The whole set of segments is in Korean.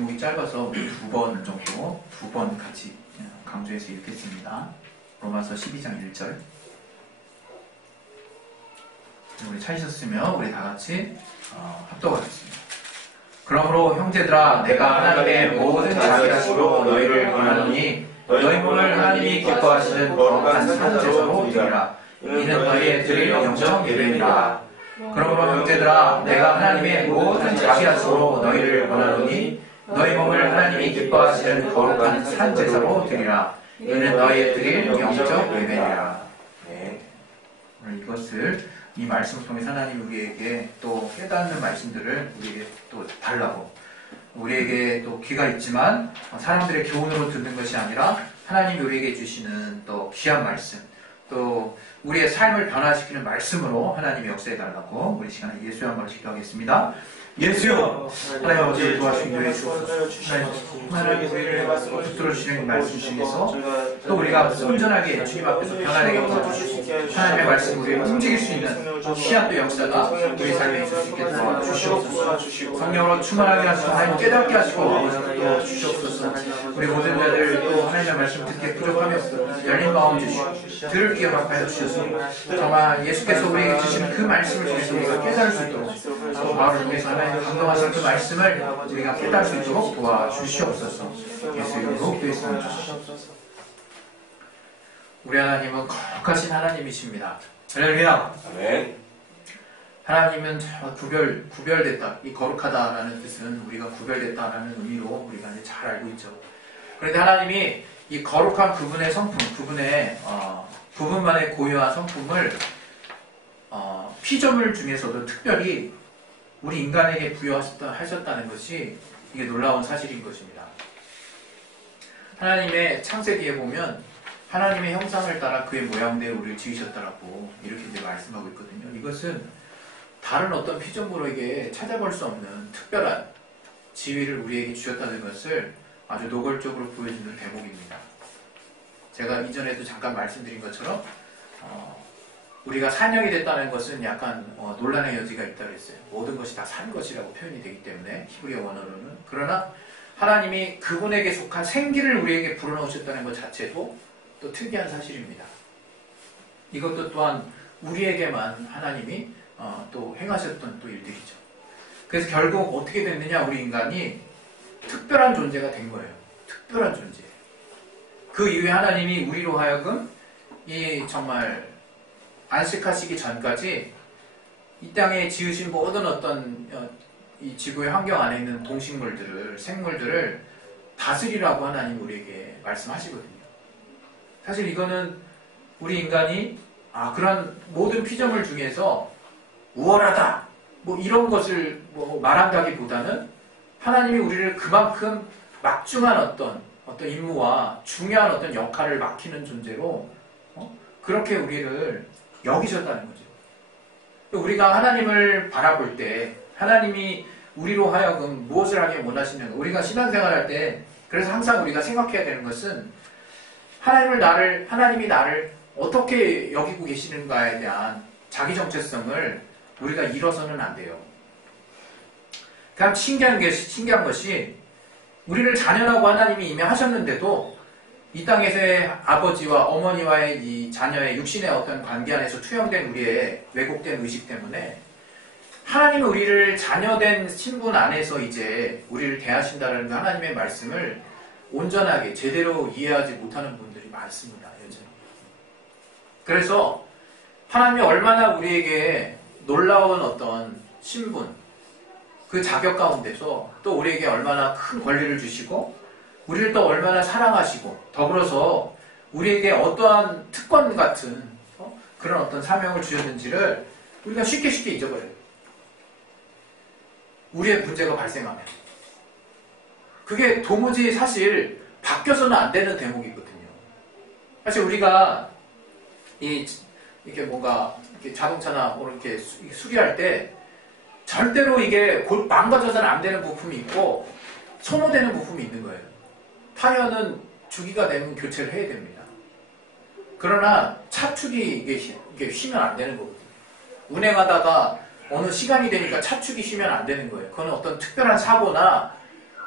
제목이 짧아서 두 번 정도, 두 번 같이 강조해서 읽겠습니다. 로마서 12장 1절. 우리 찾으셨으면 우리 다 같이 합독하겠습니다. 그러므로 형제들아, 내가 하나님의 모든 자비하심으로 너희를 권하노니 너희 몸을 하나님이 기뻐하시는 거룩한 산제사로 드리라. 이는 너희의 드릴 영적 예배니라. 그러므로 형제들아, 내가 하나님의 모든 자비하심으로 너희를 권하노니 너희 몸을 하나님이 기뻐하시는 거룩한 산제사로 드리라. 이는 너희의 드릴 영적 예배니라. 네. 오늘 이것을 이 말씀을 통해 하나님 우리에게 또 깨닫는 말씀들을 우리에게 또 달라고, 우리에게 또 귀가 있지만 사람들의 교훈으로 듣는 것이 아니라 하나님이 우리에게 주시는 또 귀한 말씀, 또 우리의 삶을 변화시키는 말씀으로 하나님이 역사해달라고 우리 시간에 예수의 한번 기도하겠습니다. 예수여, 하나님 아버지를 도와주시기 위해 주옵소서. 하나님 우리를 붙들어 주시는 말씀 중에서 또 우리가 온전하게 주님 앞에서 변화되게 도와주시고 하나님의 말씀 우리를 움직일 수 있는 귀한 또 역사가 우리 삶에 있을 수 있게 도와주시옵소서. 성령으로 충만하게 하시고 하나님 깨닫게 하시고 아버지도 주시옵소서. 우리 모든 자들 또 하나님의 말씀 듣기에 부족하며 열린 마음 주시고 들을 귀에 박하여 주셔서 정말 예수께서 우리에게 주신 그 말씀을 통해서 우리가 깨달을 수 있도록 또 바울을 통해서 하나님 감동하신 그 말씀을 우리가 깨달을 수 있도록 도와주시옵소서. 예수의 이름으로 기도했습니다. 우리 하나님은 거룩하신 하나님이십니다. 할렐루야. 아멘. 하나님은 구별됐다. 이 거룩하다라는 뜻은 우리가 구별됐다라는 의미로 우리가 이제 잘 알고 있죠. 그런데 하나님이 이 거룩한 그분의 성품, 그분만의 고유한 성품을 피조물 중에서도 특별히 우리 인간에게 부여하셨다는 것이 이게 놀라운 사실인 것입니다. 하나님의 창세기에 보면 하나님의 형상을 따라 그의 모양대로 우리를 지으셨다라고 이렇게 이제 말씀하고 있거든요. 이것은 다른 어떤 피조물에게 찾아볼 수 없는 특별한 지위를 우리에게 주셨다는 것을 아주 노골적으로 보여주는 대목입니다. 제가 이전에도 잠깐 말씀드린 것처럼 우리가 산영이 됐다는 것은 약간 논란의 여지가 있다고 했어요. 모든 것이 다 산 것이라고 표현이 되기 때문에 히브리어 원어로는. 그러나 하나님이 그분에게 속한 생기를 우리에게 불어넣으셨다는 것 자체도 또 특이한 사실입니다. 이것도 또한 우리에게만 하나님이 또 행하셨던 또 일들이죠. 그래서 결국 어떻게 됐느냐, 우리 인간이 특별한 존재가 된 거예요. 특별한 존재. 그 이후에 하나님이 우리로 하여금 이 정말 안식하시기 전까지 이 땅에 지으신 모든 어떤 이 지구의 환경 안에 있는 동식물들을, 생물들을 다스리라고 하나님 우리에게 말씀하시거든요. 사실 이거는 우리 인간이 그런 모든 피조물 중에서 우월하다 뭐 이런 것을 말한다기보다는 하나님이 우리를 그만큼 막중한 어떤 임무와 중요한 어떤 역할을 맡기는 존재로 그렇게 우리를 여기셨다는 거죠. 우리가 하나님을 바라볼 때 하나님이 우리로 하여금 무엇을 하기 원하시는가, 우리가 신앙생활할 때 그래서 항상 우리가 생각해야 되는 것은 하나님이 나를 어떻게 여기고 계시는가에 대한 자기 정체성을 우리가 잃어서는 안 돼요. 그냥 신기한 것이 우리를 자녀라고 하나님이 이미 하셨는데도 이 땅에서의 아버지와 어머니와의 이 자녀의 육신의 어떤 관계 안에서 투영된 우리의 왜곡된 의식 때문에 하나님은 우리를 자녀된 신분 안에서 이제 우리를 대하신다는 하나님의 말씀을 온전하게 제대로 이해하지 못하는 분들이 많습니다. 여전히. 그래서 하나님이 얼마나 우리에게 놀라운 어떤 신분, 그 자격 가운데서 또 우리에게 얼마나 큰 권리를 주시고 우리를 또 얼마나 사랑하시고 더불어서 우리에게 어떠한 특권 같은 그런 어떤 사명을 주셨는지를 우리가 쉽게 잊어버려요. 우리의 문제가 발생하면. 그게 도무지 사실 바뀌어서는 안 되는 대목이거든요. 사실 우리가 이렇게 뭔가 이렇게 자동차나 이렇게 수리할 때 절대로 이게 곧 망가져서는 안 되는 부품이 있고 소모되는 부품이 있는 거예요. 타이어는 주기가 되면 교체를 해야 됩니다. 그러나 차축이 이게 쉬면 안 되는 거거든요. 운행하다가 어느 시간이 되니까 차축이 쉬면 안 되는 거예요. 그건 어떤 특별한 사고나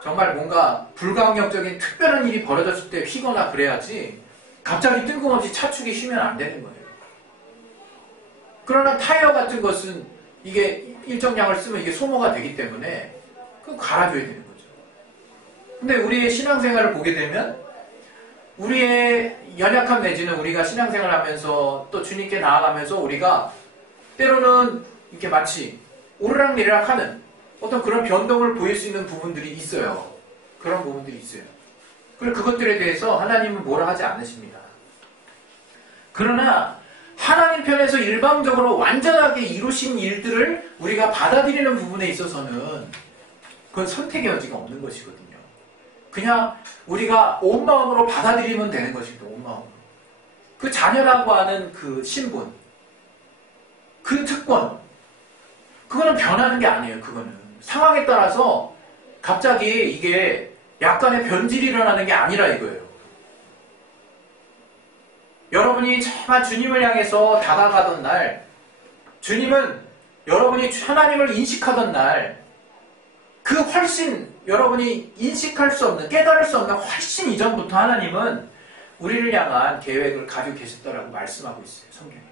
정말 뭔가 불가항력적인 특별한 일이 벌어졌을 때 휘거나 그래야지 갑자기 뜬금없이 차축이 휘면 안 되는 거예요. 그러나 타이어 같은 것은 이게 일정량을 쓰면 이게 소모가 되기 때문에 그거 갈아줘야 되는 거죠. 근데 우리의 신앙생활을 보게 되면 우리의 연약함 내지는 우리가 신앙생활을 하면서 또 주님께 나아가면서 우리가 때로는 이렇게 마치 오르락내리락 하는 어떤 그런 변동을 보일 수 있는 부분들이 있어요. 그런 부분들이 있어요. 그리고 그것들에 대해서 하나님은 뭐라 하지 않으십니다. 그러나 하나님 편에서 일방적으로 완전하게 이루신 일들을 우리가 받아들이는 부분에 있어서는 그건 선택의 여지가 없는 것이거든요. 그냥 우리가 온 마음으로 받아들이면 되는 것입니다. 온 마음으로. 그 자녀라고 하는 그 신분, 그 특권, 그거는 변하는 게 아니에요. 그거는 상황에 따라서 갑자기 이게 약간의 변질이 일어나는 게 아니라 이거예요. 여러분이 정말 주님을 향해서 다가가던 날, 주님은 여러분이 하나님을 인식하던 날, 그 훨씬 여러분이 인식할 수 없는, 깨달을 수 없는 훨씬 이전부터 하나님은 우리를 향한 계획을 가지고 계셨다라고 말씀하고 있어요. 성경에.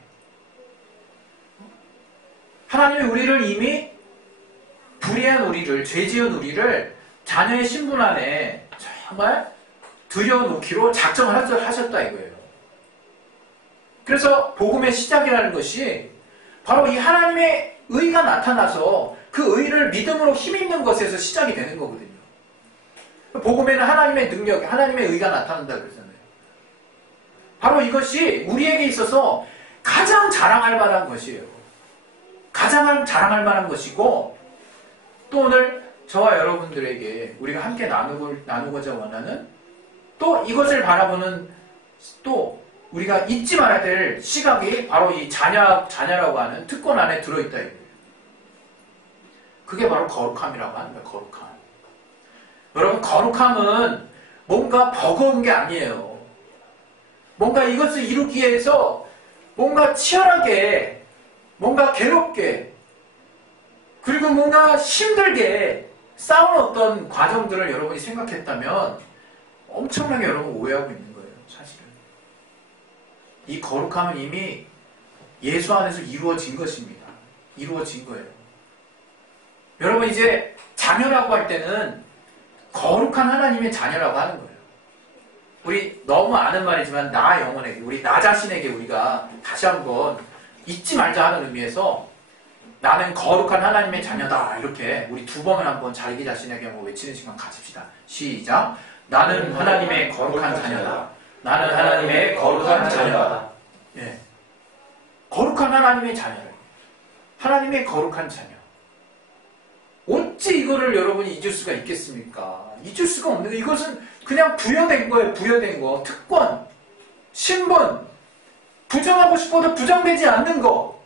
하나님이 우리를 이미 불의한 우리를, 죄 지은 우리를 자녀의 신분 안에 정말 들여놓기로 작정을 하셨다 이거예요. 그래서 복음의 시작이라는 것이 바로 이 하나님의 의가 나타나서 그 의를 믿음으로 힘입는 것에서 시작이 되는 거거든요. 복음에는 하나님의 능력, 하나님의 의가 나타난다 그러잖아요. 바로 이것이 우리에게 있어서 가장 자랑할 만한 것이에요. 가장 자랑할 만한 것이고, 또 오늘 저와 여러분들에게 우리가 함께 나누고자 원하는 또 이것을 바라보는 또 우리가 잊지 말아야 될 시각이 바로 이 자녀라고 하는 특권 안에 들어있다 이거예요. 그게 바로 거룩함이라고 하는 거예요. 거룩함. 여러분, 거룩함은 뭔가 버거운 게 아니에요. 뭔가 이것을 이루기 위해서 뭔가 치열하게, 뭔가 괴롭게, 그리고 뭔가 힘들게 싸우는 어떤 과정들을 여러분이 생각했다면 엄청나게 여러분 오해하고 있는 거예요. 사실은. 이 거룩함은 이미 예수 안에서 이루어진 것입니다. 이루어진 거예요. 여러분, 이제 자녀라고 할 때는 거룩한 하나님의 자녀라고 하는 거예요. 우리 너무 아는 말이지만 나 영혼에게, 우리 나 자신에게 우리가 다시 한번 잊지 말자 하는 의미에서 나는 거룩한 하나님의 자녀다. 이렇게 우리 두 번을 한번 자기 자신에게 한번 외치는 시간 가집시다. 시작. 나는 하나님의 거룩한 자녀다. 나는 하나님의 거룩한 자녀다. 예. 거룩한 하나님의 자녀를. 하나님의 거룩한 자녀. 어찌 이거를 여러분이 잊을 수가 있겠습니까? 잊을 수가 없는 거예요. 이것은 그냥 부여된 거예요. 부여된 거. 특권, 신분, 부정하고 싶어도 부정되지 않는 거.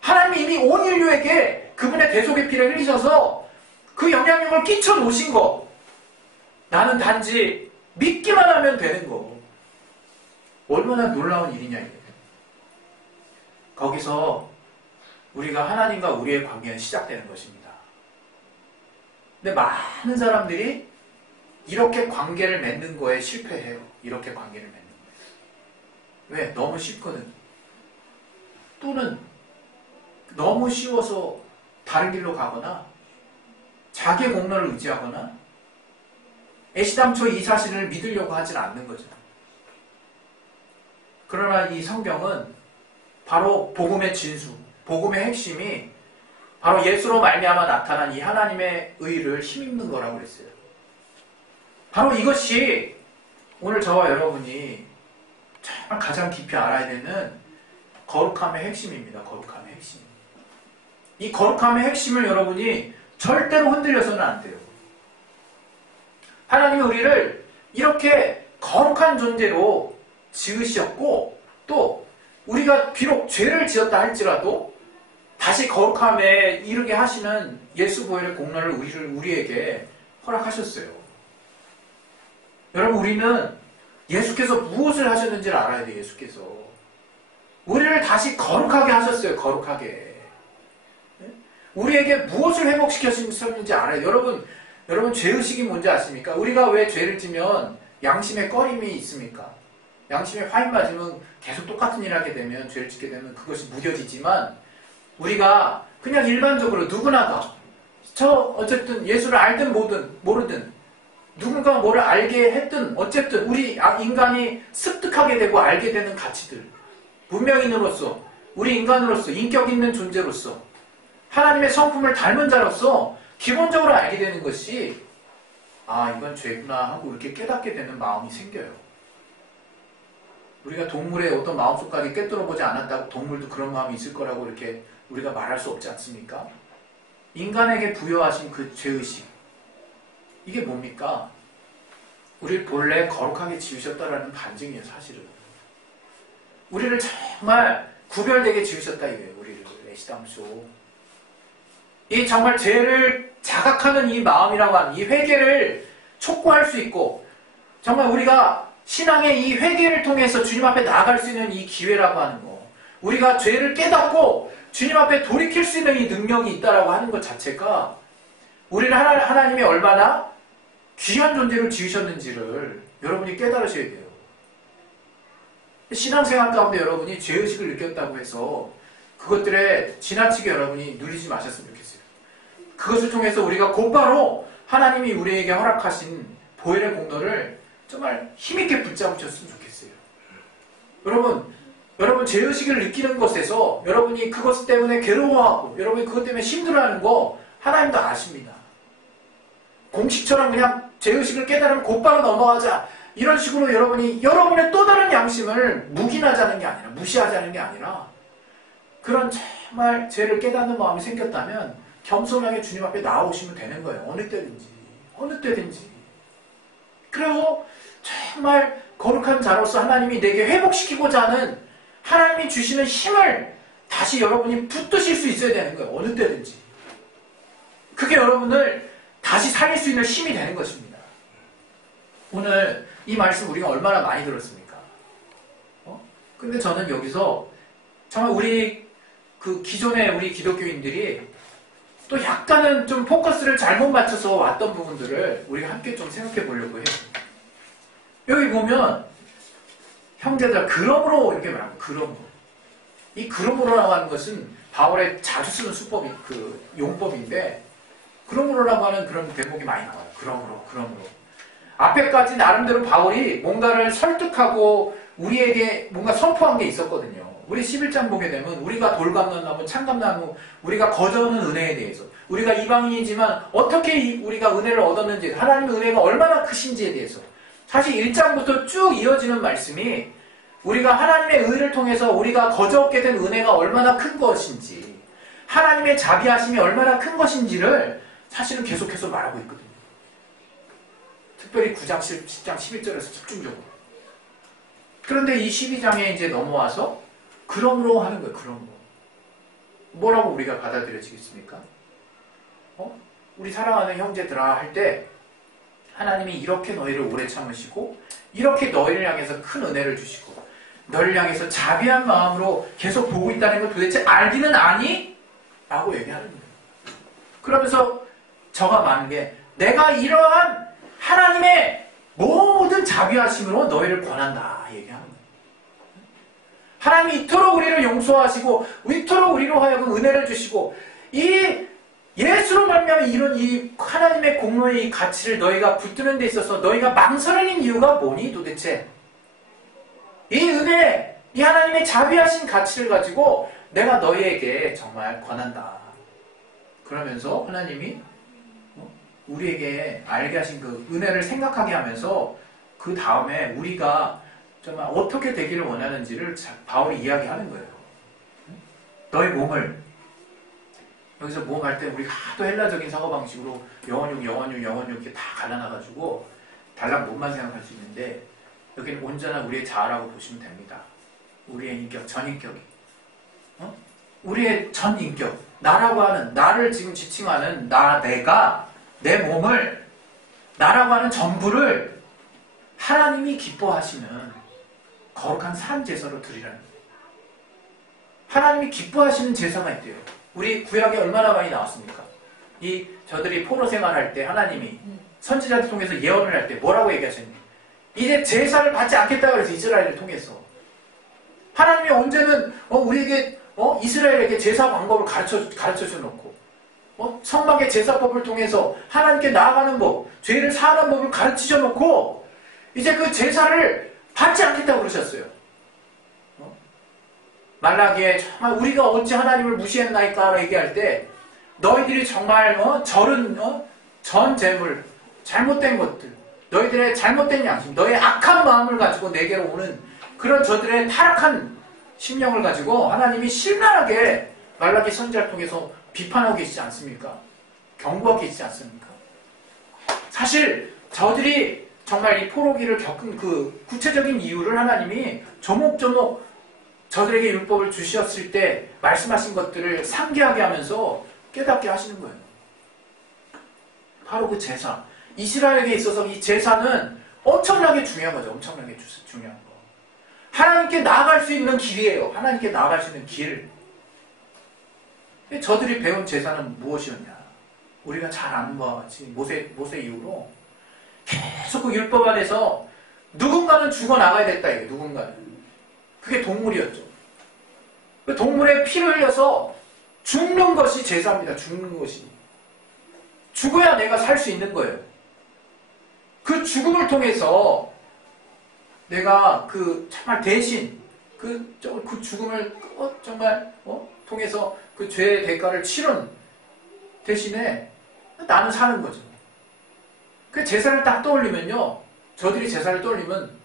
하나님이 이미 온 인류에게 그분의 대속의 피를 흘리셔서 그 영향력을 끼쳐 놓으신 거. 나는 단지 믿기만 하면 되는 거. 얼마나 놀라운 일이냐 이게. 거기서 우리가 하나님과 우리의 관계는 시작되는 것입니다. 근데 많은 사람들이 이렇게 관계를 맺는 거에 실패해요. 이렇게 관계를 맺는 거예요. 왜? 너무 쉽거든. 또는 너무 쉬워서 다른 길로 가거나 자기의 공로를 의지하거나 애시당초 이 사실을 믿으려고 하진 않는 거죠. 그러나 이 성경은 바로 복음의 진수, 복음의 핵심이 바로 예수로 말미암아 나타난 이 하나님의 의를 힘입는 거라고 그랬어요. 바로 이것이 오늘 저와 여러분이 정말 가장 깊이 알아야 되는 거룩함의 핵심입니다. 거룩함의 핵심. 이 거룩함의 핵심을 여러분이 절대로 흔들려서는 안 돼요. 하나님이 우리를 이렇게 거룩한 존재로 지으셨고, 또 우리가 비록 죄를 지었다 할지라도 다시 거룩함에 이르게 하시는 예수 보혈의 공로를 우리에게 허락하셨어요. 여러분, 우리는 예수께서 무엇을 하셨는지를 알아야 돼요. 예수께서 우리를 다시 거룩하게 하셨어요. 거룩하게. 우리에게 무엇을 회복시켰는지 알아요. 여러분 죄의식이 뭔지 아십니까? 우리가 왜 죄를 지면 양심에 꺼림이 있습니까? 양심에 화인 맞으면 계속 똑같은 일 하게 되면 죄를 짓게 되면 그것이 무뎌지지만 우리가 그냥 일반적으로 누구나가 어쨌든 예수를 알든 모르든 누군가 뭐를 알게 했든 어쨌든 우리 인간이 습득하게 되고 알게 되는 가치들 문명인으로서 우리 인간으로서 인격 있는 존재로서 하나님의 성품을 닮은 자로서 기본적으로 알게 되는 것이 이건 죄구나 하고 이렇게 깨닫게 되는 마음이 생겨요. 우리가 동물의 어떤 마음속까지 꿰뚫어 보지 않았다고 동물도 그런 마음이 있을 거라고 이렇게 우리가 말할 수 없지 않습니까? 인간에게 부여하신 그 죄의식 이게 뭡니까? 우리를 본래 거룩하게 지으셨다라는 반증이에요. 사실은 우리를 정말 구별되게 지으셨다 이거예요. 우리를 애시당초 이 정말 죄를 자각하는 이 마음이라고 하는 이 회개를 촉구할 수 있고 정말 우리가 신앙의 이 회개를 통해서 주님 앞에 나아갈 수 있는 이 기회라고 하는 거 우리가 죄를 깨닫고 주님 앞에 돌이킬 수 있는 이 능력이 있다라고 하는 것 자체가 우리를 하나님이 얼마나 귀한 존재로 지으셨는지를 여러분이 깨달으셔야 돼요. 신앙생활 가운데 여러분이 죄의식을 느꼈다고 해서 그것들에 지나치게 여러분이 누리지 마셨으면 좋겠어요. 그것을 통해서 우리가 곧바로 하나님이 우리에게 허락하신 보혈의 공로를 정말 힘있게 붙잡으셨으면 좋겠어요. 여러분 죄의식을 느끼는 것에서 여러분이 그것 때문에 괴로워하고 여러분이 그것 때문에 힘들어하는 거 하나님도 아십니다. 공식처럼 그냥 죄의식을 깨달으면 곧바로 넘어가자 이런 식으로 여러분의 또 다른 양심을 묵인하자는 게 아니라 무시하자는 게 아니라 그런 정말 죄를 깨닫는 마음이 생겼다면 겸손하게 주님 앞에 나오시면 되는 거예요. 어느 때든지 그리고 정말 거룩한 자로서 하나님이 내게 회복시키고자 하는 하나님이 주시는 힘을 다시 여러분이 붙드실 수 있어야 되는 거예요. 어느 때든지 그게 여러분을 다시 살릴 수 있는 힘이 되는 것입니다. 오늘 이 말씀 우리가 얼마나 많이 들었습니까? 근데 저는 여기서 정말 우리 기존의 우리 기독교인들이 또 약간은 좀 포커스를 잘못 맞춰서 왔던 부분들을 우리가 함께 좀 생각해 보려고 해요. 여기 보면 형제들 그러므로 이렇게 말합니다. 그러므로. 이 그러므로라고 하는 것은 바울의 자주 쓰는 수법이 용법인데 그러므로라고 하는 그런 대목이 많이 나와요. 그러므로. 앞에까지 나름대로 바울이 뭔가를 설득하고 우리에게 뭔가 선포한 게 있었거든요. 우리 11장 보게 되면 우리가 돌감나무, 창감나무, 우리가 거저하는 은혜에 대해서 우리가 이방인이지만 어떻게 우리가 은혜를 얻었는지 하나님의 은혜가 얼마나 크신지에 대해서 사실 1장부터 쭉 이어지는 말씀이 우리가 하나님의 은혜를 통해서 우리가 거저 얻게 된 은혜가 얼마나 큰 것인지 하나님의 자비하심이 얼마나 큰 것인지를 사실은 계속해서 말하고 있거든요. 특별히 9장, 10장, 11절에서 집중적으로. 그런데 이 12장에 이제 넘어와서 그러므로 하는 거예요. 그러므로. 뭐라고 우리가 받아들여지겠습니까? 우리 사랑하는 형제들아 할 때 하나님이 이렇게 너희를 오래 참으시고 이렇게 너희를 향해서 큰 은혜를 주시고 너희를 향해서 자비한 마음으로 계속 보고 있다는 걸 도대체 알기는 아니? 라고 얘기하는 거예요. 그러면서 저가 말하는 게 내가 이러한 하나님의 모든 자비하심으로 너희를 권한다 얘기하는 거예요. 하나님이 이토록 우리를 용서하시고 이토록 우리로 하여금 은혜를 주시고 이 예수로 말미암아 이런 이 하나님의 공로의 이 가치를 너희가 붙드는 데 있어서 너희가 망설이는 이유가 뭐니 도대체? 이 은혜, 이 하나님의 자비하신 가치를 가지고 내가 너희에게 정말 권한다. 그러면서 하나님이 우리에게 알게 하신 그 은혜를 생각하게 하면서 그 다음에 우리가 정말 어떻게 되기를 원하는지를 바울이 이야기하는 거예요. 너희 몸을 여기서 몸 할 때 우리가 하도 헬라적인 사고방식으로 영혼육 이렇게 다 갈라놔가지고 달랑 몸만 생각할 수 있는데 여기는 온전한 우리의 자아라고 보시면 됩니다. 우리의 인격, 전인격이 우리의 전인격 나라고 하는 나를 지금 지칭하는 내가 내 몸을 나라고 하는 전부를 하나님이 기뻐하시는 거룩한 산 제사로 드리라는 거예요. 하나님이 기뻐하시는 제사가 있대요. 우리 구약에 얼마나 많이 나왔습니까? 저들이 포로 생활할 때 하나님이 선지자들 통해서 예언을 할 때 뭐라고 얘기하셨니? 이제 제사를 받지 않겠다 그래서 이스라엘을 통해서 하나님이 언제는 우리에게 이스라엘에게 제사 방법을 가르쳐 주놓고 성막의 제사법을 통해서 하나님께 나아가는 법, 죄를 사하는 법을 가르치셔 놓고 이제 그 제사를 받지 않겠다고 그러셨어요. 말라기에 정말 우리가 어찌 하나님을 무시했나이까 얘기할 때 너희들이 정말 전 재물, 잘못된 것들, 너희들의 잘못된 양심, 너의 악한 마음을 가지고 내게로 오는 그런 저들의 타락한 심령을 가지고 하나님이 신랄하게 말라기 선지자를 통해서 비판하고 계시지 않습니까? 경고하고 계시지 않습니까? 사실 저들이 정말 이 포로기를 겪은 그 구체적인 이유를 하나님이 조목조목 저들에게 율법을 주셨을 때 말씀하신 것들을 상기하게 하면서 깨닫게 하시는 거예요. 바로 그 제사. 이스라엘에게 있어서 이 제사는 엄청나게 중요한 거죠. 엄청나게 중요한 거. 하나님께 나아갈 수 있는 길이에요. 하나님께 나아갈 수 있는 길. 저들이 배운 제사는 무엇이었냐? 우리가 잘 아는 바와 같이 모세 이후로 계속 그 율법 안에서 누군가는 죽어나가야 됐다. 이게 누군가는. 그게 동물이었죠. 그 동물의 피를 흘려서 죽는 것이 제사입니다. 죽는 것이. 죽어야 내가 살 수 있는 거예요. 그 죽음을 통해서 내가 정말 대신 그 죽음을 통해서 그 죄의 대가를 치른 대신에 나는 사는 거죠. 그 제사를 딱 떠올리면요. 저들이 제사를 떠올리면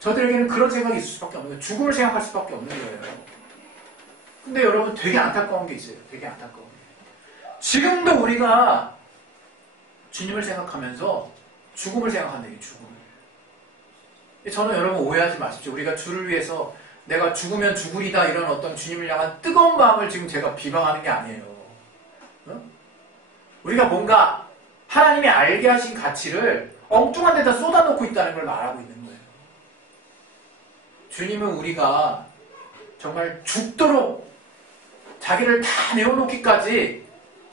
저들에게는 그런 생각이 있을 수밖에 없는 거예요. 죽음을 생각할 수밖에 없는 거예요. 근데 여러분 되게 안타까운 게 있어요. 되게 안타까운 게. 지금도 우리가 주님을 생각하면서 죽음을 생각한다. 이게 죽음을. 저는 여러분 오해하지 마십시오. 우리가 주를 위해서 내가 죽으면 죽으리다 이런 어떤 주님을 향한 뜨거운 마음을 지금 제가 비방하는 게 아니에요. 우리가 뭔가 하나님이 알게 하신 가치를 엉뚱한 데다 쏟아놓고 있다는 걸 말하고 있는 거예요. 주님은 우리가 정말 죽도록 자기를 다 내어놓기까지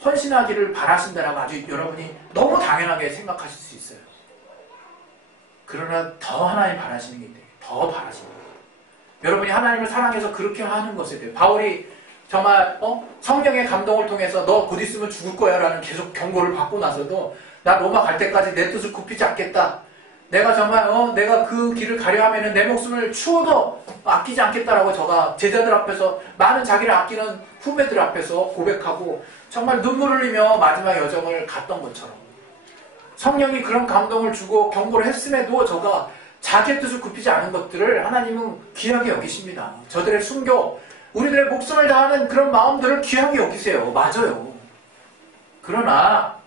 헌신하기를 바라신다라고 아주 여러분이 너무 당연하게 생각하실 수 있어요. 그러나 더 하나님 바라시는 게 있대요. 더 바라시는 거예요. 여러분이 하나님을 사랑해서 그렇게 하는 것에 대해 바울이 정말 성령의 감동을 통해서 너 곧 있으면 죽을 거야 라는 계속 경고를 받고 나서도 나 로마 갈 때까지 내 뜻을 굽히지 않겠다. 내가 정말 내가 그 길을 가려 하면은 내 목숨을 추워도 아끼지 않겠다라고 저가 제자들 앞에서 많은 자기를 아끼는 후배들 앞에서 고백하고 정말 눈물을 흘리며 마지막 여정을 갔던 것처럼 성령이 그런 감동을 주고 경고를 했음에도 저가 자기의 뜻을 굽히지 않은 것들을 하나님은 귀하게 여기십니다. 저들의 순교, 우리들의 목숨을 다하는 그런 마음들을 귀하게 여기세요. 맞아요. 그러나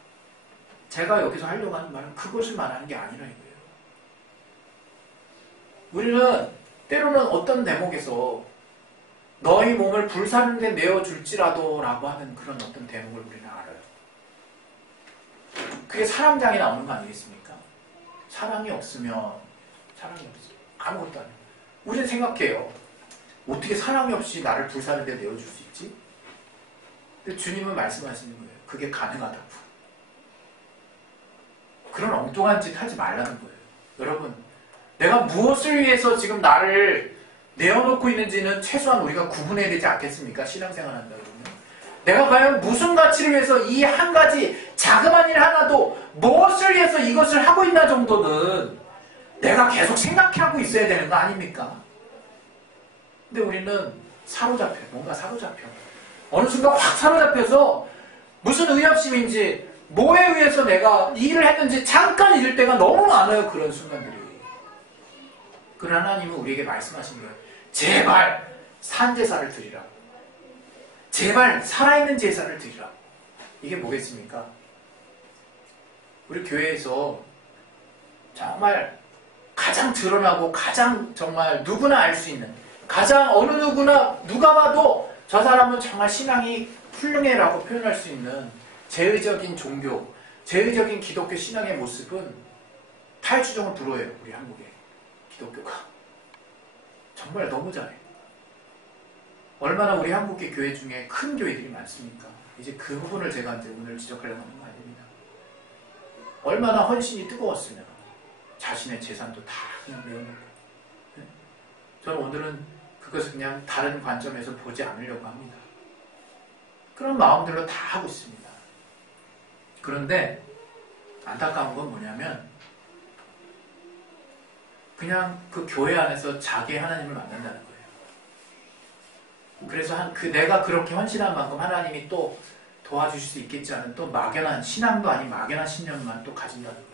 제가 여기서 하려고 하는 말은 그것을 말하는 게 아니라 이거예요. 우리는 때로는 어떤 대목에서 너희 몸을 불사르는 데 내어줄지라도 라고 하는 그런 어떤 대목을 우리는 알아요. 그게 사랑장에 나오는 거 아니겠습니까? 사랑이 없으면 아무것도 아니에요. 우리는 생각해요. 어떻게 사랑이 없이 나를 불사르는 데 내어줄 수 있지? 근데 주님은 말씀하시는 거예요. 그게 가능하다고. 그런 엉뚱한 짓 하지 말라는 거예요. 여러분, 내가 무엇을 위해서 지금 나를 내어놓고 있는지는 최소한 우리가 구분해야 되지 않겠습니까? 신앙생활 한다 그러면. 내가 과연 무슨 가치를 위해서 이 한 가지 자그마한 일 하나도 무엇을 위해서 이것을 하고 있나 정도는 내가 계속 생각하고 있어야 되는 거 아닙니까? 근데 우리는 뭔가 사로잡혀. 어느 순간 확 사로잡혀서 무슨 의협심인지 뭐에 의해서 내가 일을 했는지 잠깐 잊을 때가 너무 많아요. 그런 순간들이. 그러나 하나님은 우리에게 말씀하신 거예요. 제발 산제사를 드리라고. 제발 살아있는 제사를 드리라고. 이게 뭐겠습니까? 우리 교회에서 정말 가장 드러나고 가장 정말 누구나 알 수 있는 가장 어느 누구나 누가 봐도 저 사람은 정말 신앙이 훌륭해라고 표현할 수 있는 제의적인 종교, 제의적인 기독교 신앙의 모습은 타율주정을 불허해요. 우리 한국의 기독교가. 정말 너무 잘해요. 얼마나 우리 한국의 교회 중에 큰 교회들이 많습니까? 이제 그 부분을 제가 이제 오늘 지적하려고 하는 거 아닙니다. 얼마나 헌신이 뜨거웠으면 자신의 재산도 다 그냥 내어놓고. 네? 저는 오늘은 그것을 그냥 다른 관점에서 보지 않으려고 합니다. 그런 마음들로 다 하고 있습니다. 그런데 안타까운 건 뭐냐면 그냥 그 교회 안에서 자기 하나님을 만난다는 거예요. 그래서 내가 그렇게 헌신한 만큼 하나님이 또 도와주실 수 있겠지 않은 또 막연한 신앙도 아닌 막연한 신념만 또 가진다는 거예요.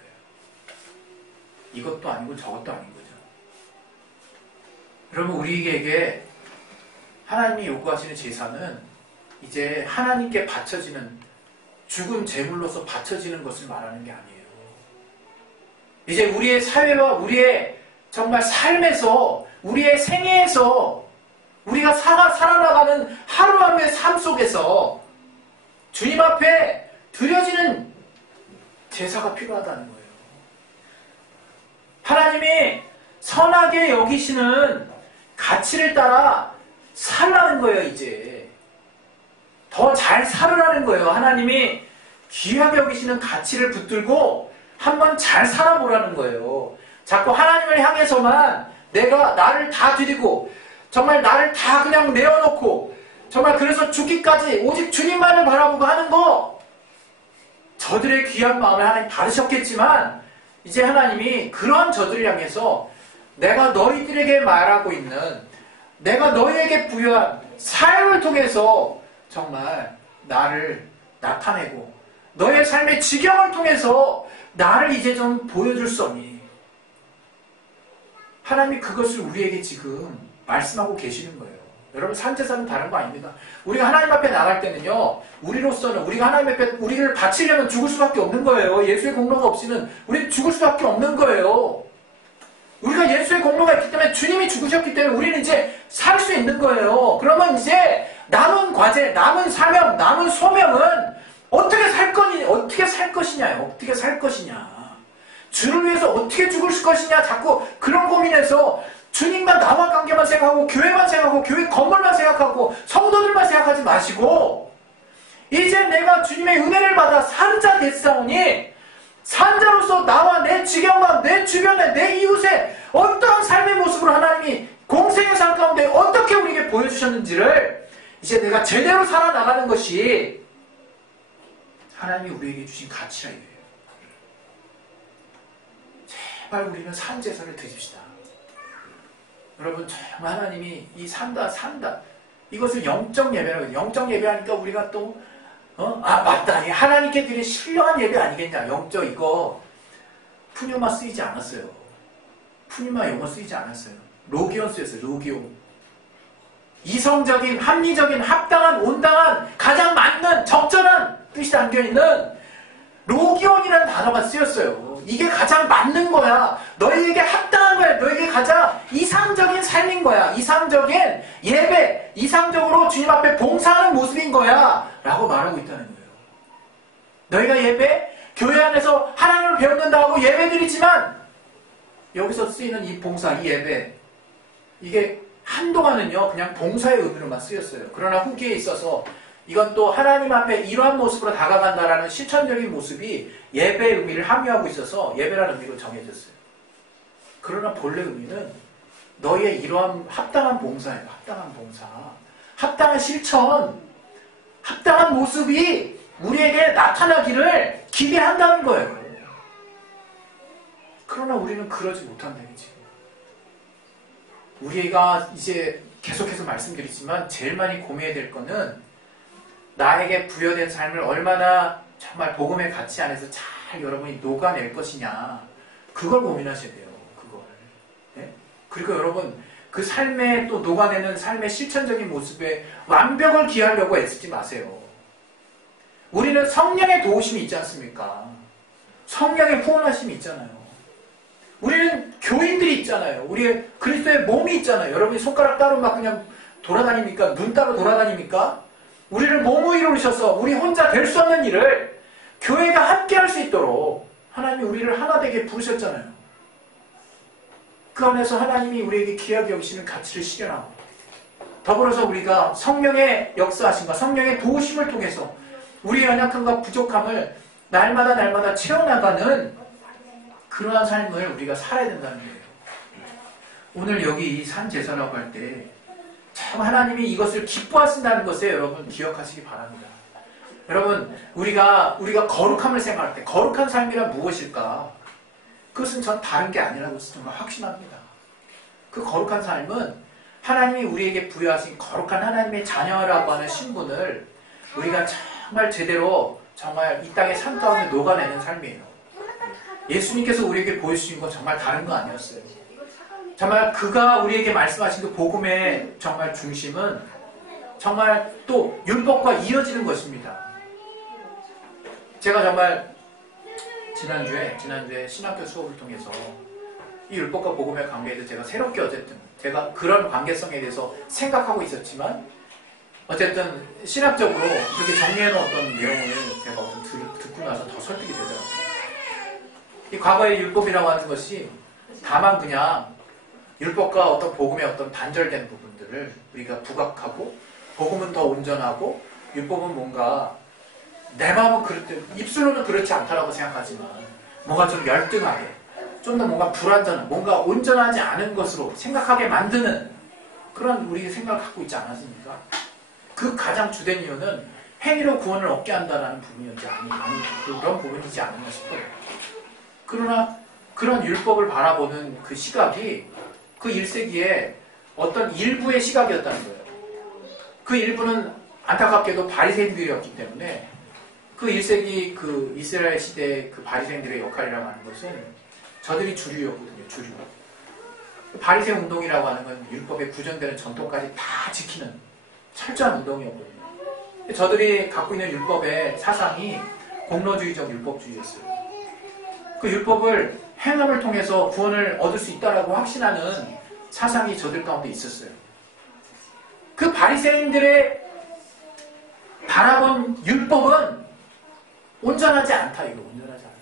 이것도 아니고 저것도 아닌 거죠. 여러분, 우리에게 하나님이 요구하시는 제사는 이제 하나님께 바쳐지는 죽은 제물로서 바쳐지는 것을 말하는 게 아니에요. 이제 우리의 사회와 우리의 정말 삶에서, 우리의 생애에서 우리가 살아나가는 하루하루의 삶 속에서 주님 앞에 드려지는 제사가 필요하다는 거예요. 하나님이 선하게 여기시는 가치를 따라 살라는 거예요. 이제 더 잘 살으라는 거예요. 하나님이 귀하게 여기시는 가치를 붙들고 한번 잘 살아보라는 거예요. 자꾸 하나님을 향해서만 내가 나를 다 드리고 정말 나를 다 그냥 내어놓고 정말 그래서 죽기까지 오직 주님만을 바라보고 하는 거, 저들의 귀한 마음을 하나님 받으셨겠지만 이제 하나님이 그러한 저들을 향해서 내가 너희들에게 말하고 있는, 내가 너희에게 부여한 삶을 통해서 정말 나를 나타내고 너의 삶의 지경을 통해서 나를 이제 좀 보여줄 수 없니? 하나님이 그것을 우리에게 지금 말씀하고 계시는 거예요. 여러분, 산제사는 다른 거 아닙니다. 우리가 하나님 앞에 나갈 때는요, 우리로서는 우리가 하나님 앞에 우리를 바치려면 죽을 수밖에 없는 거예요. 예수의 공로가 없이는 우리는 죽을 수밖에 없는 거예요. 우리가 예수의 공로가 있기 때문에, 주님이 죽으셨기 때문에 우리는 이제 살 수 있는 거예요. 그러면 이제 남은 과제, 남은 사명, 남은 소명은 어떻게 살 것이냐, 어떻게 살 것이냐. 주를 위해서 어떻게 죽을 것이냐, 자꾸 그런 고민해서 주님과 나와 관계만 생각하고 교회만 생각하고 교회 건물만 생각하고 성도들만 생각하지 마시고, 이제 내가 주님의 은혜를 받아 산자 됐사오니 산자로서 나와 내 지경과 내 주변에 내 이웃에 어떠한 삶의 모습으로 하나님이 공생의 삶 가운데 어떻게 우리에게 보여주셨는지를 이제 내가 제대로 살아나가는 것이 하나님이 우리에게 주신 가치라 이거예요. 제발 우리는 산제사를 드립시다. 여러분, 정말 하나님이 이 산다 이것을 영적 예배라고 해요. 영적 예배하니까 우리가 또 맞다, 하나님께 드린 신령한 예배 아니겠냐. 영적 이거 푸뉴마 쓰이지 않았어요. 푸뉴마 용어 쓰이지 않았어요. 로기온 쓰였어요. 로기온. 이성적인, 합리적인, 합당한, 온당한, 가장 맞는, 적절한 뜻이 담겨있는 로기온이라는 단어가 쓰였어요. 이게 가장 맞는 거야. 너희에게 합당한 거야. 너희에게 가장 이상적인 삶인 거야. 이상적인 예배, 이상적으로 주님 앞에 봉사하는 모습인 거야. 라고 말하고 있다는 거예요. 너희가 예배, 교회 안에서 하나님을 배운다고 예배 드리지만 여기서 쓰이는 이 봉사, 이 예배, 이게 한동안은요 그냥 봉사의 의미로만 쓰였어요. 그러나 후기에 있어서 이건 또 하나님 앞에 이러한 모습으로 다가간다라는 실천적인 모습이 예배의 의미를 함유하고 있어서 예배라는 의미로 정해졌어요. 그러나 본래 의미는 너희의 이러한 합당한 봉사예요. 합당한 봉사, 합당한 실천, 합당한 모습이 우리에게 나타나기를 기대한다는 거예요. 그러나 우리는 그러지 못한다는 거지. 우리가 이제 계속해서 말씀드리지만 제일 많이 고민해야 될 거는 나에게 부여된 삶을 얼마나 정말 복음의 가치 안에서 잘 여러분이 녹아낼 것이냐, 그걸 고민하셔야 돼요. 그걸. 네? 그리고 여러분 그 삶에 또 녹아내는 삶의 실천적인 모습에 완벽을 기하려고 애쓰지 마세요. 우리는 성령의 도우심이 있지 않습니까? 성령의 후원하심이 있잖아요. 우리는 교인들이 있잖아요. 우리의 그리스도의 몸이 있잖아요. 여러분이 손가락 따로 막 그냥 돌아다닙니까? 눈 따로 돌아다닙니까? 우리를 몸으로 이루셔서 우리 혼자 될 수 없는 일을 교회가 함께 할 수 있도록 하나님이 우리를 하나 되게 부르셨잖아요. 그 안에서 하나님이 우리에게 귀하게 여기시는 가치를 실현하고, 더불어서 우리가 성령의 역사하심과 성령의 도우심을 통해서 우리의 연약함과 부족함을 날마다 채워나가는 그러한 삶을 우리가 살아야 된다는 거예요. 오늘 여기 이 산 제사라고 할 때 참 하나님이 이것을 기뻐하신다는 것에 여러분 기억하시기 바랍니다. 여러분 우리가 거룩함을 생각할 때 거룩한 삶이란 무엇일까? 그것은 전 다른 게 아니라고 정말 확신합니다. 그 거룩한 삶은 하나님이 우리에게 부여하신 거룩한 하나님의 자녀라고 하는 신분을 우리가 정말 제대로 정말 이 땅의 삶 가운데 녹아내는 삶이에요. 예수님께서 우리에게 보여주신 건 정말 다른 거 아니었어요. 정말 그가 우리에게 말씀하신 그 복음의 정말 중심은 정말 또 율법과 이어지는 것입니다. 제가 정말 지난주에 신학교 수업을 통해서 이 율법과 복음의 관계에 대해서 제가 새롭게 어쨌든 제가 그런 관계성에 대해서 생각하고 있었지만 어쨌든 신학적으로 그렇게 정리해놓은 어떤 내용을 제가 듣고 나서 더 설득이 되더라고요. 이 과거의 율법이라고 하는 것이 다만 그냥 율법과 어떤 복음의 어떤 단절된 부분들을 우리가 부각하고 복음은 더 온전하고 율법은 뭔가 내 마음은 입술로는 그렇지 않다라고 생각하지만 뭔가 좀 열등하게 좀 더 뭔가 불완전한 뭔가 온전하지 않은 것으로 생각하게 만드는 그런 우리 생각을 갖고 있지 않았습니까? 그 가장 주된 이유는 행위로 구원을 얻게 한다는 부분이었지 그런 부분이지 않았나 싶어요. 그러나 그런 율법을 바라보는 그 시각이 그 1세기에 어떤 일부의 시각이었다는 거예요. 그 일부는 안타깝게도 바리새인들이었기 때문에 그 1세기 그 이스라엘 시대의 그 바리새인들의 역할이라고 하는 것은 저들이 주류였거든요. 주류. 바리새 운동이라고 하는 건 율법에 구전되는 전통까지 다 지키는 철저한 운동이었거든요. 저들이 갖고 있는 율법의 사상이 공로주의적 율법주의였어요. 그 율법을 행함을 통해서 구원을 얻을 수 있다라고 확신하는 사상이 저들 가운데 있었어요. 그 바리새인들의 바라본 율법은 온전하지 않다. 온전하지 않다.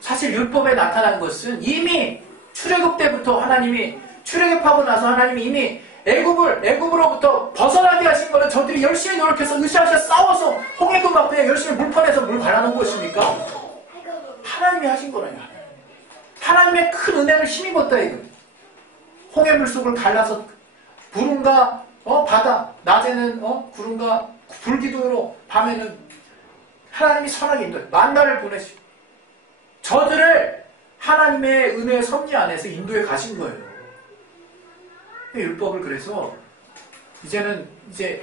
사실 율법에 나타난 것은 이미 출애굽 때부터 하나님이 출애굽하고 나서 하나님이 이미 애굽으로부터 벗어나게 하신 거는 저들이 열심히 노력해서 으쌰으쌰 싸워서 홍해금 앞에 열심히 물 퍼내서 물 발라놓은 것입니까? 하나님이 하신 거라요. 하나님의 큰 은혜를 힘입었다 이거. 홍해물 속을 갈라서 구름과 바다, 낮에는 구름과 불기둥으로, 밤에는 하나님이 선하게 인도해 만나를 보내시고 저들을 하나님의 은혜의 섭리 안에서 인도해 가신 거예요. 율법을 그래서 이제는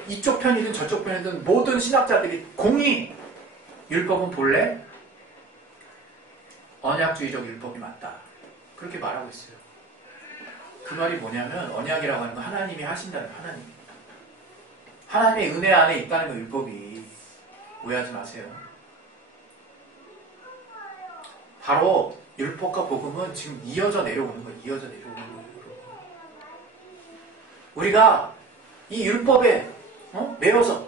이쪽 편이든 저쪽 편이든 모든 신학자들이 공히 율법은 본래 언약주의적 율법이 맞다. 그렇게 말하고 있어요. 그 말이 뭐냐면 언약이라고 하는 건 하나님이 하신다는 하나님. 하나님의 은혜 안에 있다는 거 율법이 오해하지 마세요. 바로 율법과 복음은 지금 이어져 내려오는 거예요. 이어져 내려오는 거예요. 우리가 이 율법에 매여서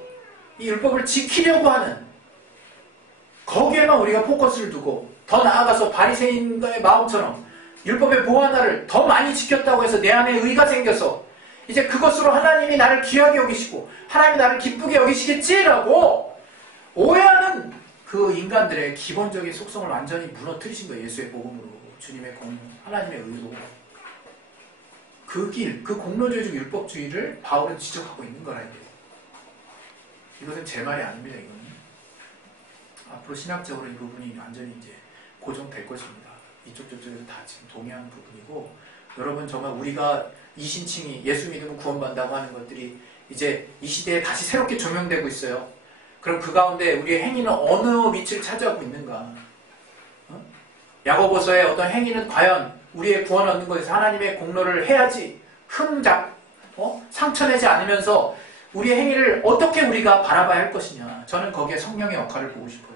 이 율법을 지키려고 하는 거기에만 우리가 포커스를 두고 더 나아가서 바리새인의 마음처럼 율법의 뭐 하나를 더 많이 지켰다고 해서 내 안에 의가 생겨서 이제 그것으로 하나님이 나를 귀하게 여기시고 하나님이 나를 기쁘게 여기시겠지라고 오해하는 그 인간들의 기본적인 속성을 완전히 무너뜨리신 거예요. 예수의 복음으로 주님의 공로, 하나님의 의로. 그 길, 그 공로주의적 율법주의를 바울은 지적하고 있는 거라 이제. 이것은 제 말이 아닙니다. 이거는 앞으로 신학적으로 이 부분이 완전히 이제 고정될 것입니다. 이쪽 저쪽에서 다 지금 동의하는 부분이고, 여러분 정말 우리가 이신칭이 예수 믿으면 구원받는다고 하는 것들이 이제 이 시대에 다시 새롭게 조명되고 있어요. 그럼 그 가운데 우리의 행위는 어느 위치를 차지하고 있는가? 야고보서의 어떤 행위는 과연 우리의 구원 얻는 것에서 하나님의 공로를 해야지 상처내지 않으면서 우리의 행위를 어떻게 우리가 바라봐야 할 것이냐. 저는 거기에 성령의 역할을 보고 싶어요.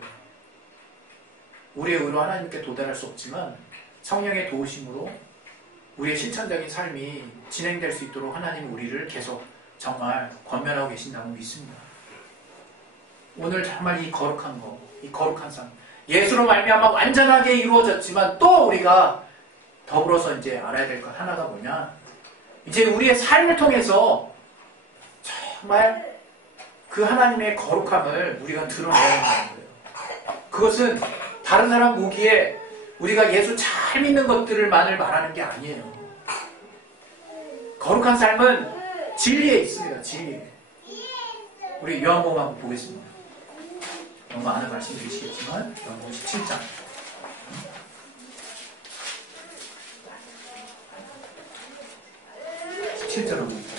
우리의 의로 하나님께 도달할 수 없지만 성령의 도우심으로 우리의 실천적인 삶이 진행될 수 있도록 하나님은 우리를 계속 정말 권면하고 계신다고 믿습니다. 오늘 정말 이 거룩한 거, 이 거룩한 삶, 예수로 말미암아 완전하게 이루어졌지만 또 우리가 더불어서 이제 알아야 될 것 하나가 뭐냐? 이제 우리의 삶을 통해서 정말 그 하나님의 거룩함을 우리가 드러내야 된다는 거예요. 그것은 다른 사람 보기에 우리가 예수 잘 믿는 것들만을 말하는 게 아니에요. 거룩한 삶은 진리에 있습니다. 진리에. 우리 요한복음 한번 보겠습니다. 너무 많은 말씀드리시겠지만 요한복음 17장 17절을 봅니다.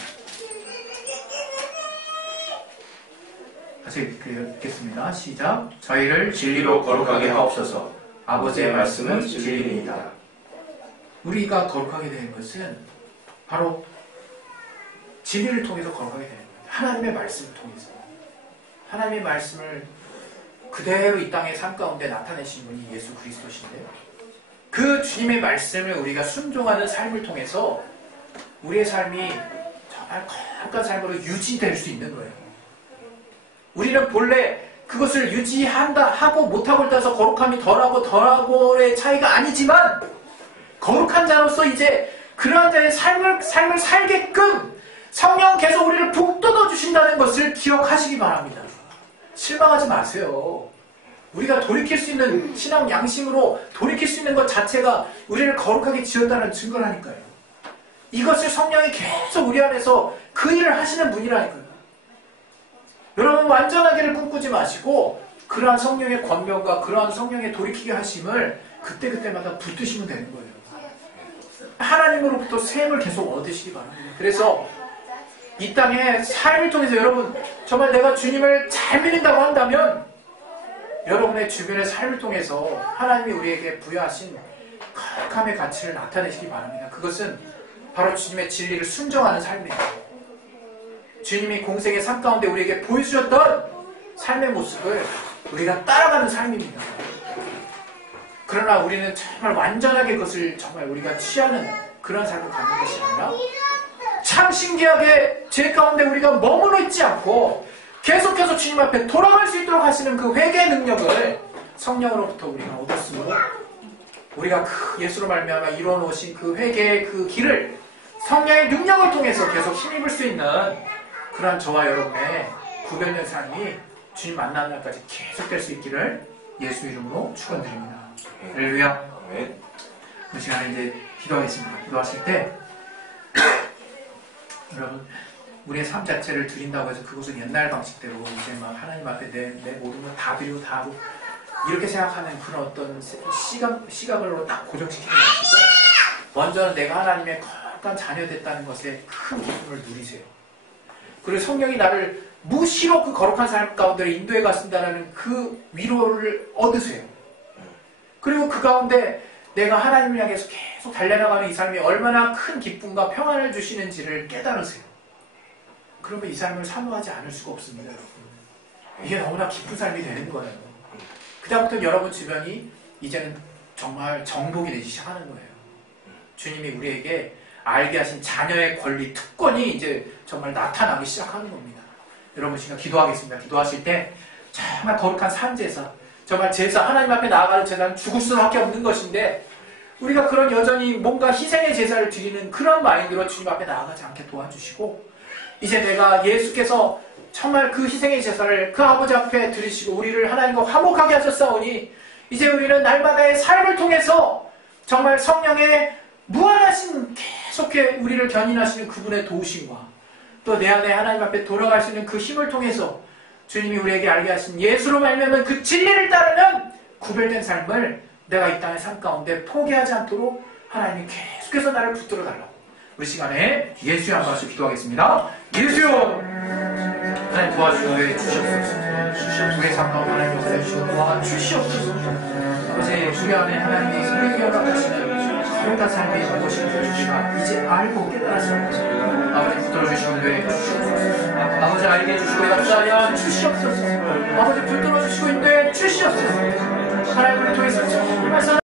같이 읽겠습니다. 시작. 저희를 진리로 거룩하게 하옵소서. 아버지의 말씀은 진리입니다. 우리가 거룩하게 되는 것은 바로 진리를 통해서 거룩하게 되는 거예요. 하나님의 말씀을 통해서. 하나님의 말씀을 그대로 이 땅의 삶 가운데 나타내신 분이 예수 그리스도신데요. 그 주님의 말씀을 우리가 순종하는 삶을 통해서 우리의 삶이 정말 거룩한 삶으로 유지될 수 있는 거예요. 우리는 본래 그것을 유지한다 하고 못하고를 따라서 거룩함이 덜하고의 차이가 아니지만 거룩한 자로서 이제 그러한 자의 삶을 살게끔 성령께서 우리를 북돋워 주신다는 것을 기억하시기 바랍니다. 실망하지 마세요. 우리가 돌이킬 수 있는 신앙 양심으로 돌이킬 수 있는 것 자체가 우리를 거룩하게 지었다는 증거라니까요. 이것을 성령이 계속 우리 안에서 그 일을 하시는 분이라니까요. 여러분 완전하게를 꿈꾸지 마시고 그러한 성령의 권면과 그러한 성령의 돌이키게 하심을 그때그때마다 붙드시면 되는 거예요. 하나님으로부터 샘을 계속 얻으시기 바랍니다. 그래서 이 땅의 삶을 통해서 여러분 정말 내가 주님을 잘 믿는다고 한다면 여러분의 주변의 삶을 통해서 하나님이 우리에게 부여하신 거룩함의 가치를 나타내시기 바랍니다. 그것은 바로 주님의 진리를 순종하는 삶입니다. 주님이 공생의 삶 가운데 우리에게 보여주셨던 삶의 모습을 우리가 따라가는 삶입니다. 그러나 우리는 정말 완전하게 그것을 정말 우리가 취하는 그런 삶을 갖는 것이 아니라 참 신기하게 죄 가운데 우리가 머물러 있지 않고 계속해서 주님 앞에 돌아갈 수 있도록 하시는 그 회개의 능력을 성령으로부터 우리가 얻었으므로 우리가 그 예수로 말미암아 이루어 놓으신 그 회개의 그 길을 성령의 능력을 통해서 계속 힘입을 수 있는 그러한 저와 여러분의 구별된 삶이 주님 만나는 날까지 계속될 수 있기를 예수 이름으로 축원드립니다. 할렐루야. 그 시간에 이제 기도하겠습니다. 기도하실 때 여러분 우리의 삶 자체를 드린다고 해서 그것은 옛날 방식대로 이제 막 하나님 앞에 내 모든 걸 다 드리고 다 하고 이렇게 생각하는 그런 어떤 시각으로 딱 고정시키지 마시고 먼저는 내가 하나님의 거룩한 자녀 됐다는 것에 큰 기쁨을 누리세요. 그리고 성령이 나를 무시로 그 거룩한 삶 가운데 인도해 갔습니다라는 그 위로를 얻으세요. 그리고 그 가운데 내가 하나님을 향해서 계속 달려나가는 이 삶이 얼마나 큰 기쁨과 평안을 주시는지를 깨달으세요. 그러면 이 삶을 사모하지 않을 수가 없습니다, 여러분. 이게 너무나 기쁜 삶이 되는 거예요. 그다음부터 여러분 주변이 이제는 정말 정복이 되기 시작하는 거예요. 주님이 우리에게 알게 하신 자녀의 권리, 특권이 이제 정말 나타나기 시작하는 겁니다. 여러분 지금 기도하겠습니다. 기도하실 때 정말 거룩한 산제사, 정말 제사, 하나님 앞에 나아가는 제사는 죽을 수밖에 없는 것인데 우리가 그런 여전히 뭔가 희생의 제사를 드리는 그런 마인드로 주님 앞에 나아가지 않게 도와주시고 이제 내가 예수께서 정말 그 희생의 제사를 그 아버지 앞에 드리시고 우리를 하나님과 화목하게 하셨사오니 이제 우리는 날마다의 삶을 통해서 정말 성령의 무한하신 계속해 우리를 견인하시는 그분의 도우심과 또 내 안에 하나님 앞에 돌아갈 수 있는 그 힘을 통해서 주님이 우리에게 알게 하신 예수로 말미암은 그 진리를 따르는 구별된 삶을 내가 이 땅의 삶 가운데 포기하지 않도록 하나님이 계속해서 나를 붙들어 달라고 우리 시간에 예수의 한 말씀 기도하겠습니다. 예수여 하나님 도와주시옵소서. 우리의 삶 가운데 하나님 역사해 도와주시옵소서. 아버지 우리 안에 하나님이 우리에게 허락하시는 거룩한 삶이 무엇인지 우리가 이제 알고 깨달았습니다. 아버지 붙들어 주시면 돼. 아버지 알게 해주시고 역사하여 주시옵소서. 아버지 붙들어 주시고 인도해 주시옵소서. 하나님을 통해서 정말